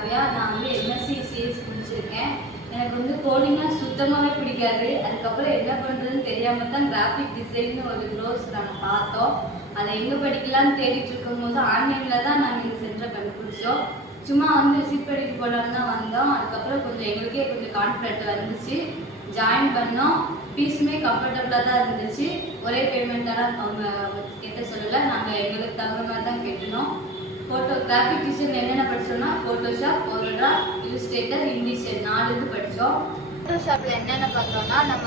காவ்யா. நான் வந்து MSc CS முடிச்சிருக்கேன். எனக்கு வந்து கோடிங்னா சுத்தமாகவே பிடிக்காது. அதுக்கப்புறம் என்ன பண்ணுறதுன்னு தெரியாமல் தான் கிராஃபிக் டிசைன்னு ஒரு கோர்ஸ் நாங்கள் பார்த்தோம். அதை எங்கே படிக்கலாம்னு தேடிட்டு இருக்கும்போது ஆன்லைனில் தான் நாங்கள் இந்த சென்டரை கண்டுபிடிச்சோம். சும்மா வந்து விசிட் பண்ணிட்டு போகலான்னு தான் வந்தோம். அதுக்கப்புறம் கொஞ்சம் எங்களுக்கே கொஞ்சம் கான்ஃபிடென்ட் வந்துச்சு. ஜாயின் பண்ணோம். ஃபீஸுமே கம்ஃபர்டபுளாக தான் இருந்துச்சு. ஒரே பேமெண்ட்டெல்லாம் அவங்க கேட்ட சொல்லலை. நாங்கள் எங்களுக்கு தகுந்த மாதிரி தான் கட்டணும். கிராஃபிக் டிசைன் என்னென்ன படித்தோம்னா ஃபோட்டோஷாப், கோரட்ரா, இல்லுஸ்ட்ரேட்டர், இன்டிசைன் 4 இது படித்தோம். ஃபோட்டோஷாப்பில் என்னென்ன பார்த்தோம்னா நம்ம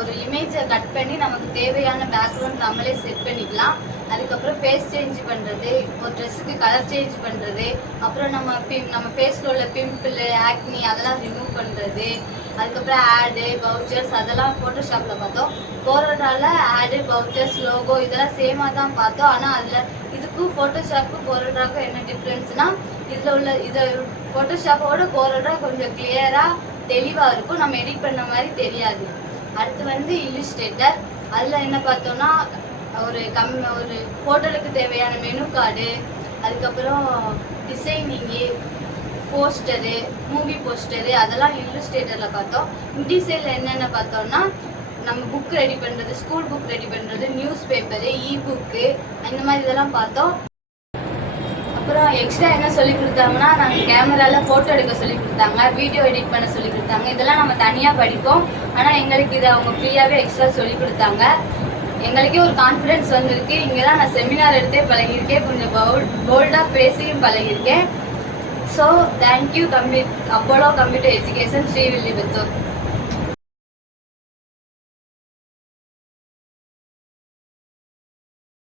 ஒரு இமேஜை கட் பண்ணி நமக்கு தேவையான பேக்ரவுண்ட் நம்மளே செட் பண்ணிக்கலாம். அதுக்கப்புறம் ஃபேஸ் சேஞ்ச் பண்ணுறது, ஒரு ட்ரெஸ்ஸுக்கு கலர் சேஞ்ச் பண்ணுறது, அப்புறம் நம்ம ஃபேஸில் உள்ள பிம்பிள், ஆக்னி அதெல்லாம் ரிமூவ் பண்ணுறது, அதுக்கப்புறம் ஆடு, வவுச்சர்ஸ் அதெல்லாம் ஃபோட்டோஷாப்பில் பார்த்தோம். கோரட்ராவில் ஆடு, வவுச்சர்ஸ், லோகோ இதெல்லாம் சேமாக தான் பார்த்தோம். ஆனால் அதில் இதுக்கும் ஃபோட்டோஷாப்புக்கும் கோரட்ராவுக்கும் என்ன டிஃப்ரென்ஸ்னால் இதை ஃபோட்டோஷாப்போட கோரட்ரா கொஞ்சம் கிளியராக தெளிவாக இருக்கும். நம்ம எடிட் பண்ண மாதிரி தெரியாது. அடுத்து வந்து இல்லுஸ்ட்ரேட்டர். அதில் என்ன பார்த்தோன்னா ஒரு ஹோட்டலுக்கு தேவையான மெனு கார்டு, அதுக்கப்புறம் டிசைனிங்கு, போஸ்டரு, மூவி போஸ்டரு அதெல்லாம் இல்லுஸ்ட்ரேட்டரில் பார்த்தோம். இன்டிசைனில் என்னென்ன பார்த்தோம்னா நம்ம புக் ரெடி பண்ணுறது, ஸ்கூல் புக் ரெடி பண்ணுறது, நியூஸ் பேப்பரு, புக்கு இந்த மாதிரி இதெல்லாம் பார்த்தோம். அப்புறம் எக்ஸ்ட்ரா என்ன சொல்லி கொடுத்தாங்கன்னா நாங்கள் கேமராவில் ஃபோட்டோ எடுக்க சொல்லி கொடுத்தாங்க, வீடியோ எடிட் பண்ண சொல்லி கொடுத்தாங்க. இதெல்லாம் நம்ம தனியாக படிப்போம். ஆனால் எங்களுக்கு இதை அவங்க ஃப்ரீயாகவே எக்ஸ்ட்ரா சொல்லி கொடுத்தாங்க. எங்களுக்கே ஒரு கான்ஃபிடென்ஸ் வந்திருக்கு. இங்கே தான் நான் செமினார் எடுத்தே பழகியிருக்கேன். கொஞ்சம் போல்டாக பேசியும் பழகியிருக்கேன். So thank you Apollo computer education, Srivilliputhur.